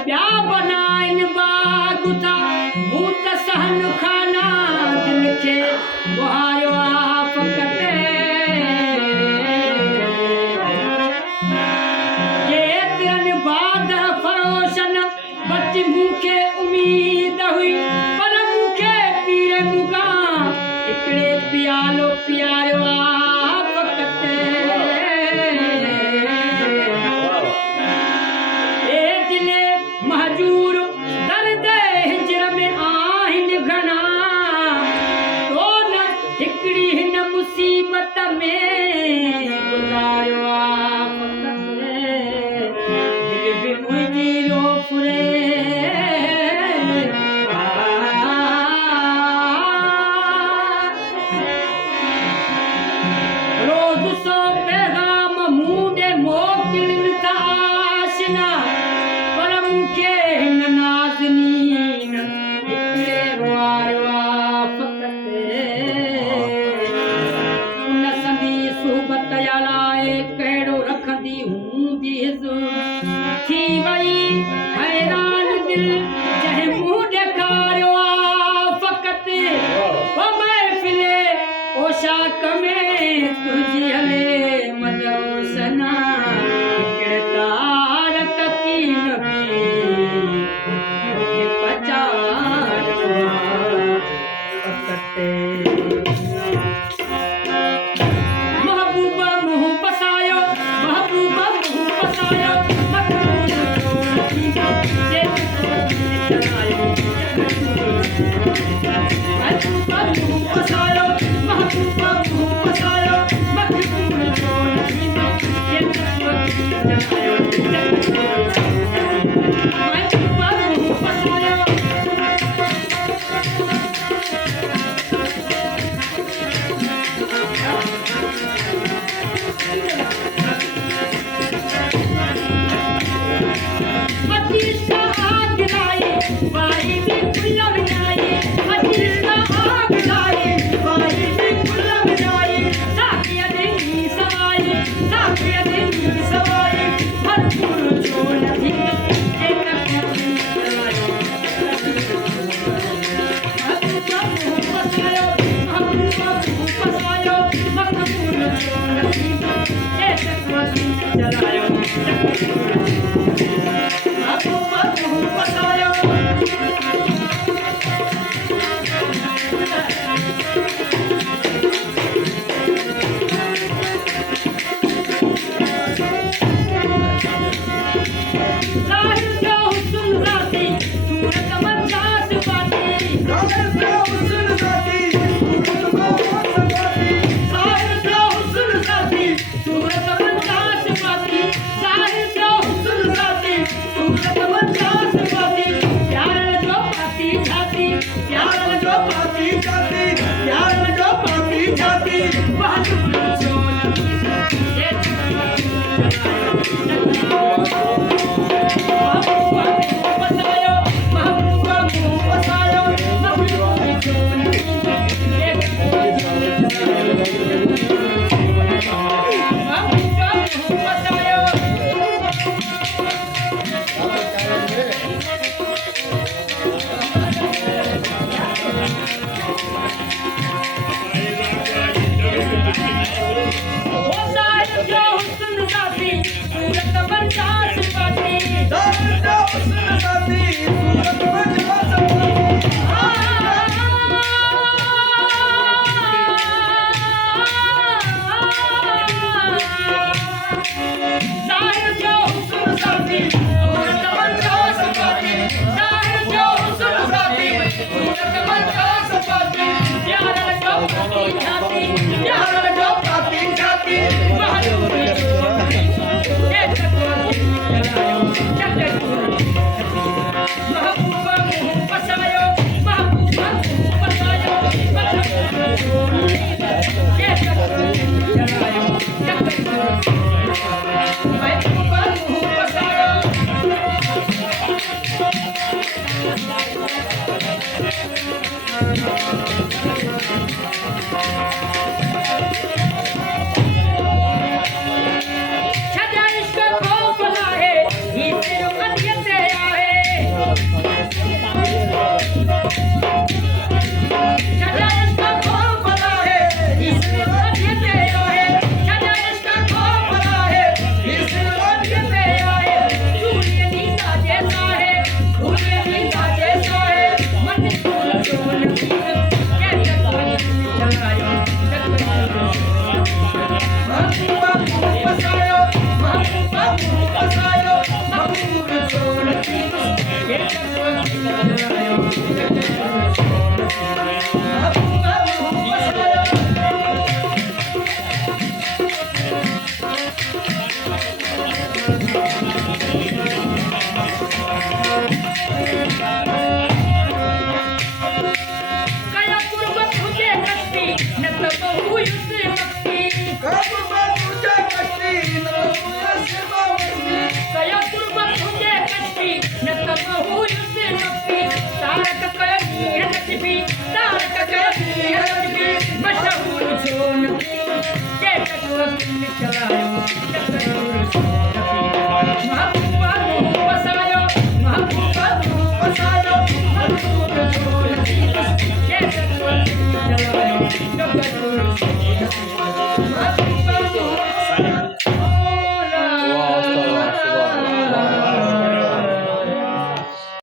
ॿिया बनाइन बाग था मूं त सहन खाना दिल खे गुहारियो आहे फ़क़त केतिरनि बाद फरोशन बच मूंखे उमीद हुई पर मूंखे पीर मुगां हिकिड़े पियालो पियारियो आहे फ़क़त ए दिले महजूर दर्द हिजर में आहिनि घणा तो न हिकिड़ी हिन मुसीबत में गुज़ारियो आहे फ़क़त दिल बि मुंहिंजी रो फुरे रोज़ सो पैगाम मूं ॾे मोकिलनि था आशिना पर मूंखे हिन नाज़नीन हिकिड़े रुआरियो आहे फ़क़त उन संदी सुहबत लाइ कहिड़ो रखंदी हूंदी थी वई हैरान दिल जंहिं मूं ॾेखारियो आहे फ़क़त ओ महफ़िले पोशाक में तुंहिंजी हले मदोसना हिकिड़े तारक की नबी मूंखे पचारियो आहे फ़क़त महबूबा मुंहुं पसायो महबूबा मुंहुं पसायो महबूबा मुंहुं पसायो महबूबा मुंहुं पसायो मखमूल जो नगीना ये जलायो महबूबा मुंहुं पसायो अतीश का आग लाई वाई भी खुला बनाई अतीश का आग लाई वाई भी खुला बनाई साकिया देनी सवाई भरपूर जो नहीं एक पसायो महबूबा पसायो मखमूल जो नहीं एक जलायो महबूबा पसायो ज़ाहिर जो हुस्न ज़ाती सूरत मंदास बाती ज़ाहिर जो हुस्न ज़ाती सूरत मंदास बाती ज़ाहिर जो हुस्न ज़ाती सूरत मंदास बाती प्यार जो पाती जाती प्यार जो पाती जाती प्यार जो पाती जाती बहादुर जो ये पसायो महबूबा मुंहुं पसायो महबूबा जो महबूबा मुंहुं पसायो ओ ज़ाहिर जो हुस्न ज़ाती सूरत मंदास बाती ज़ाहिर जो हुस्न ज़ाती सूरत मंदास बाती ज़ाहिर जो हुस्न ज़ाती सूरत मंदास बाती ज़ाहिर जो हुस्न ज़ाती सूरत मंदास बाती प्यार जो पाती जाती प्यार जो पाती जाती बहादुर जो एक महबूबा मुंहुं पसायो महबूबा मुंहुं पसायो महबूबा मुंहुं पसायो छॾा इश्क खौफ लाहे ही सिर मदीअ ते आहे के कटुआ पिंड चलायो